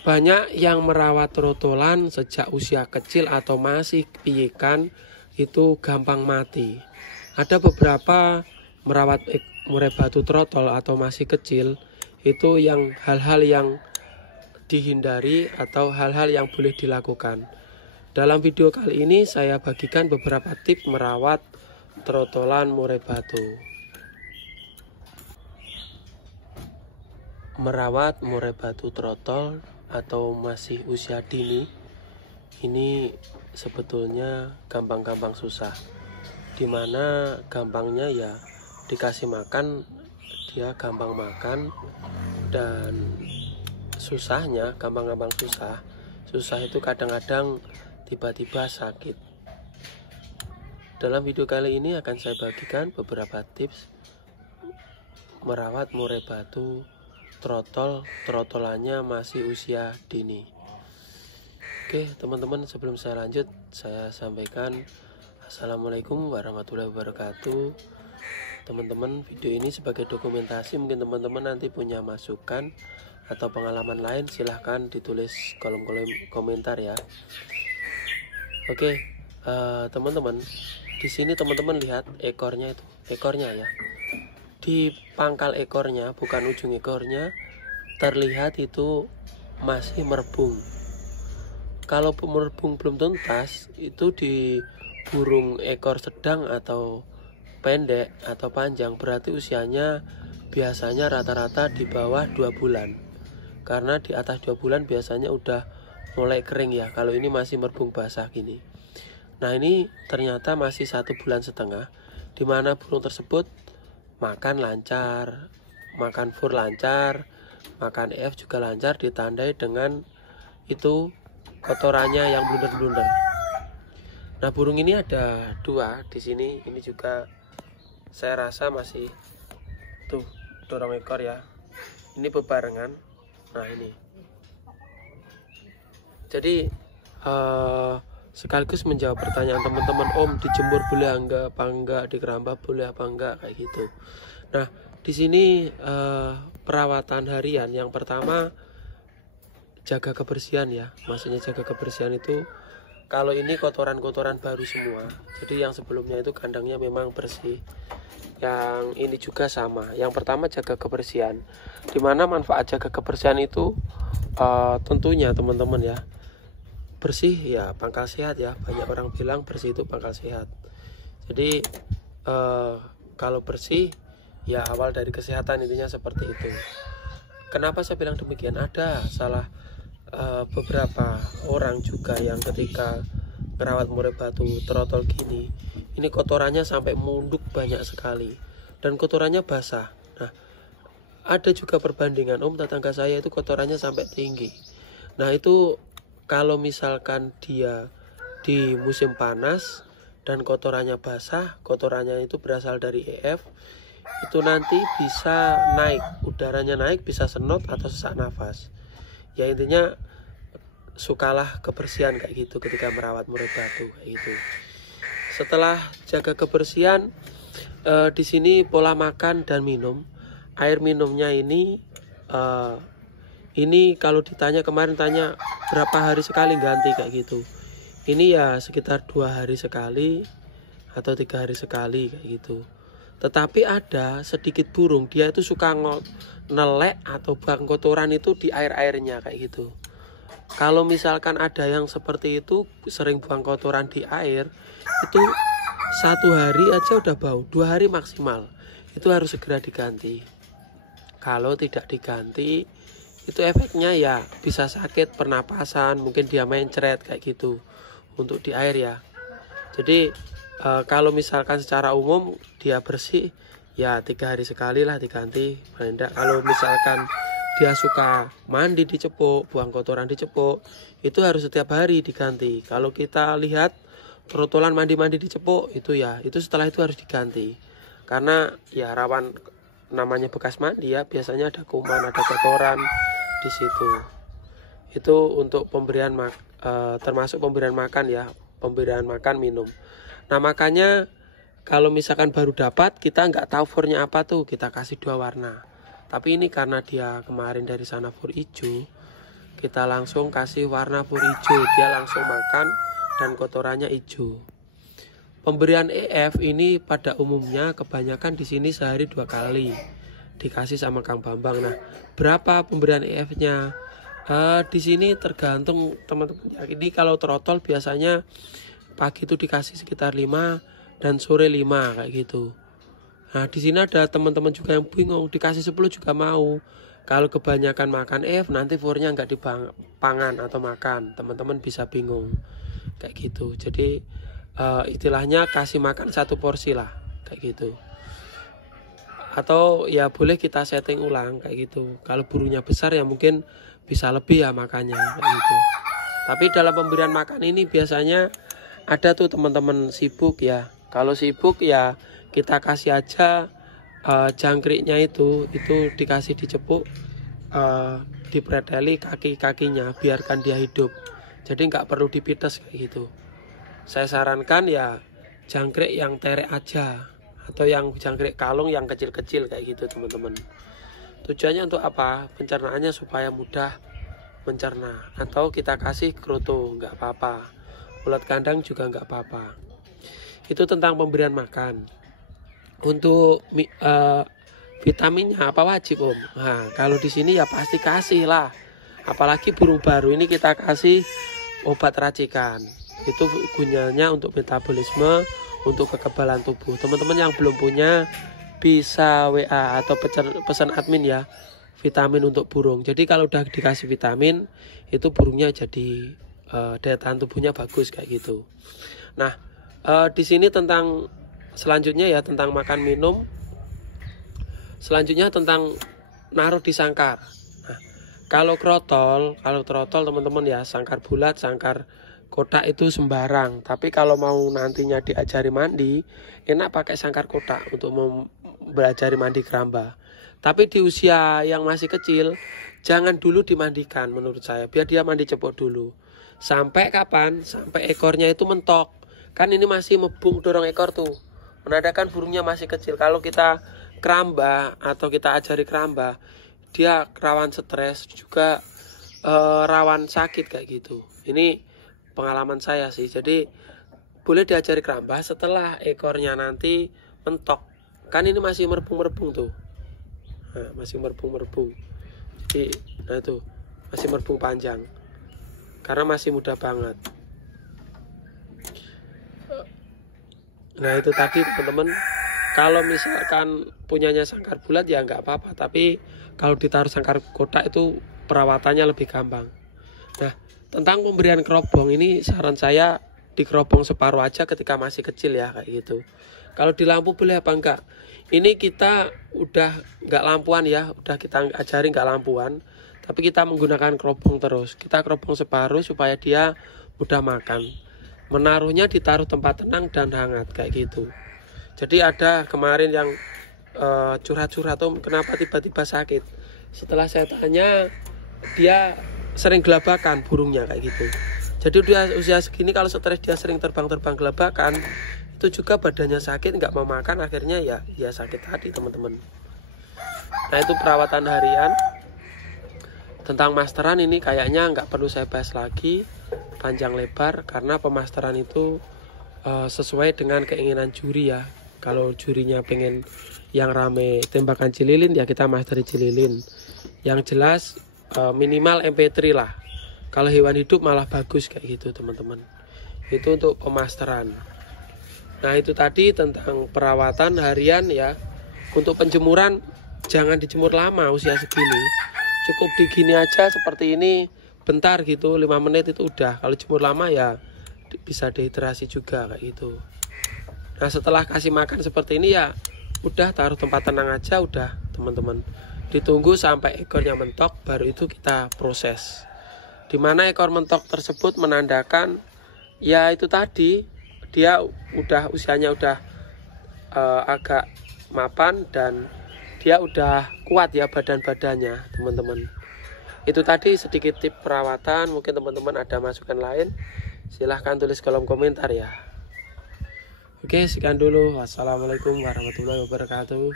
Banyak yang merawat trotolan sejak usia kecil atau masih piikan itu gampang mati. Ada beberapa merawat murai batu trotol atau masih kecil itu yang hal-hal yang dihindari atau hal-hal yang boleh dilakukan. Dalam video kali ini saya bagikan beberapa tips merawat trotolan murai batu. Merawat murai batu trotol atau masih usia dini ini sebetulnya gampang-gampang susah. Dimana gampangnya ya dikasih makan dia gampang makan, dan susahnya gampang-gampang susah. Susah itu kadang-kadang tiba-tiba sakit. Dalam video kali ini akan saya bagikan beberapa tips merawat murai batu trotolannya masih usia dini. Oke teman-teman, sebelum saya lanjut saya sampaikan Assalamualaikum warahmatullahi wabarakatuh. Teman-teman, video ini sebagai dokumentasi, mungkin teman-teman nanti punya masukan atau pengalaman lain silahkan ditulis kolom komentar ya. Oke teman-teman, di sini teman-teman lihat ekornya ya. Di pangkal ekornya, bukan ujung ekornya, terlihat itu masih merebung. Kalau merebung belum tuntas, itu di burung ekor sedang atau pendek atau panjang, berarti usianya biasanya rata-rata di bawah 2 bulan. Karena di atas 2 bulan biasanya udah mulai kering ya, kalau ini masih merebung basah gini. Nah ini ternyata masih 1,5 bulan, dimana burung tersebut makan lancar, makan fur lancar, makan EF juga lancar, ditandai dengan itu kotorannya yang blunder-blunder. Nah burung ini ada 2 di sini, ini juga saya rasa masih tuh dorong ekor ya. Ini bebarengan. Nah ini. Jadi sekaligus menjawab pertanyaan teman-teman, Om dijemur boleh apa enggak, di keramba boleh apa enggak, kayak gitu. Nah di sini perawatan harian yang pertama jaga kebersihan ya. Maksudnya jaga kebersihan itu kalau ini kotoran-kotoran baru semua. Jadi yang sebelumnya itu kandangnya memang bersih. Yang ini juga sama. Yang pertama jaga kebersihan. Dimana manfaat jaga kebersihan itu tentunya teman-teman ya, bersih ya pangkal sehat ya. Banyak orang bilang bersih itu pangkal sehat. Jadi kalau bersih ya awal dari kesehatan, intinya seperti itu. Kenapa saya bilang demikian? Ada salah beberapa orang juga yang ketika merawat murai batu trotol gini, ini kotorannya sampai munduk banyak sekali dan kotorannya basah. Nah ada juga perbandingan, Om tetangga saya itu kotorannya sampai tinggi. Nah itu kalau misalkan dia di musim panas dan kotorannya basah, kotorannya itu berasal dari EF, itu nanti bisa naik, udaranya naik, bisa senot atau sesak nafas. Ya intinya sukalah kebersihan kayak gitu ketika merawat murai batu kayak gitu. Setelah jaga kebersihan, di sini pola makan dan minum. Air minumnya ini kalau ditanya kemarin tanya berapa hari sekali ganti kayak gitu. Ini ya sekitar 2 hari sekali atau 3 hari sekali kayak gitu. Tetapi ada sedikit burung dia itu suka nelek atau buang kotoran itu di air-airnya kayak gitu. Kalau misalkan ada yang seperti itu sering buang kotoran di air, itu 1 hari aja udah bau, 2 hari maksimal. Itu harus segera diganti. Kalau tidak diganti, itu efeknya ya bisa sakit pernapasan, mungkin dia mencret kayak gitu untuk di air ya. Jadi kalau misalkan secara umum dia bersih ya 3 hari sekali lah diganti. Kalau misalkan dia suka mandi di cepuk, buang kotoran di cepuk, itu harus setiap hari diganti. Kalau kita lihat trotolan mandi-mandi di cepuk itu ya, itu setelah itu harus diganti. Karena ya rawan, namanya bekas mandi ya, biasanya ada kuman, ada kotoran di situ. Itu untuk pemberian termasuk pemberian makan ya, pemberian makan minum. Nah makanya kalau misalkan baru dapat, kita nggak tahu furnya apa tuh, kita kasih 2 warna. Tapi ini karena dia kemarin dari sana fur hijau, kita langsung kasih warna pur hijau, dia langsung makan dan kotorannya hijau. Pemberian EF ini pada umumnya kebanyakan di sini sehari 2 kali dikasih sama Kang Bambang. Nah, berapa pemberian EF-nya? Di sini tergantung teman-teman. Ini kalau trotol biasanya pagi itu dikasih sekitar 5 dan sore 5 kayak gitu. Nah, di sini ada teman-teman juga yang bingung, dikasih 10 juga mau. Kalau kebanyakan makan EF nanti furnya nggak dipangan atau makan, teman-teman bisa bingung kayak gitu. Jadi istilahnya kasih makan 1 porsi lah kayak gitu. Atau ya boleh kita setting ulang kayak gitu. Kalau burungnya besar ya mungkin bisa lebih ya makannya kayak gitu. Tapi dalam pemberian makan ini biasanya ada tuh teman-teman sibuk ya. Kalau sibuk ya kita kasih aja jangkriknya itu dikasih dicepuk, dipreteli kaki-kakinya, biarkan dia hidup. Jadi nggak perlu dipites kayak gitu. Saya sarankan ya jangkrik yang terek aja, atau yang jangkrik kalung yang kecil-kecil kayak gitu teman-teman. Tujuannya untuk apa? Pencernaannya supaya mudah mencerna. Atau kita kasih kroto nggak apa-apa, ulat kandang juga nggak apa-apa. Itu tentang pemberian makan. Untuk vitaminnya apa wajib Om? Nah, kalau di sini ya pasti kasih lah. Apalagi burung baru ini kita kasih obat racikan. Itu gunanya untuk metabolisme, untuk kekebalan tubuh. Teman-teman yang belum punya bisa WA atau pesan admin ya, vitamin untuk burung. Jadi kalau udah dikasih vitamin, itu burungnya jadi daya tahan tubuhnya bagus kayak gitu. Nah, di sini tentang selanjutnya ya tentang makan minum. Selanjutnya tentang naruh di sangkar. Nah, kalau trotol teman-teman ya, sangkar bulat, sangkar kotak itu sembarang. Tapi kalau mau nantinya diajari mandi, enak pakai sangkar kotak untuk belajar mandi keramba. Tapi di usia yang masih kecil, jangan dulu dimandikan menurut saya. Biar dia mandi cepot dulu. Sampai kapan? Sampai ekornya itu mentok. Kan ini masih mebung dorong ekor tuh. Menandakan burungnya masih kecil. Kalau kita keramba atau kita ajari keramba, dia rawan stres juga, rawan sakit kayak gitu. Ini pengalaman saya sih. Jadi boleh diajari keramba setelah ekornya nanti mentok. Kan ini masih merebung-merebung tuh. Nah, masih merebung-merebung. Jadi nah itu masih merebung panjang. Karena masih muda banget. Nah itu tadi teman-teman. Kalau misalkan punyanya sangkar bulat ya nggak apa-apa. Tapi kalau ditaruh sangkar kotak itu perawatannya lebih gampang. Nah, tentang pemberian kerobong ini saran saya dikerobong separuh aja ketika masih kecil ya kayak gitu. Kalau di lampu boleh apa enggak? Ini kita udah nggak lampuan ya, udah kita ajari nggak lampuan, tapi kita menggunakan kerobong terus. Kita kerobong separuh supaya dia mudah makan. Menaruhnya ditaruh tempat tenang dan hangat kayak gitu. Jadi ada kemarin yang curhat-curhat tuh kenapa tiba-tiba sakit. Setelah saya tanya, dia sering gelabakan burungnya kayak gitu. Jadi dia usia segini kalau stres dia sering terbang-terbang gelabakan, itu juga badannya sakit, nggak mau makan, akhirnya ya sakit hati teman-teman. Nah itu perawatan harian. Tentang masteran ini kayaknya nggak perlu saya bahas lagi panjang lebar, karena pemasteran itu sesuai dengan keinginan juri ya. Kalau jurinya pengen yang rame tembakan cililin ya kita masteri cililin. Yang jelas minimal MP3 lah. Kalau hewan hidup malah bagus kayak gitu teman-teman. Itu untuk pemasteran. Nah itu tadi tentang perawatan harian ya. Untuk penjemuran jangan dijemur lama usia segini. Cukup digini aja seperti ini, bentar gitu, 5 menit itu udah. Kalau jemur lama ya bisa dehidrasi juga kayak gitu. Nah setelah kasih makan seperti ini ya udah taruh tempat tenang aja udah teman-teman. Ditunggu sampai ekornya mentok, baru itu kita proses. Dimana ekor mentok tersebut menandakan ya itu tadi dia udah usianya udah agak mapan dan dia udah kuat ya badan-badannya teman-teman. Itu tadi sedikit tip perawatan. Mungkin teman-teman ada masukan lain, silahkan tulis kolom komentar ya. Oke, sekian dulu. Wassalamualaikum warahmatullahi wabarakatuh.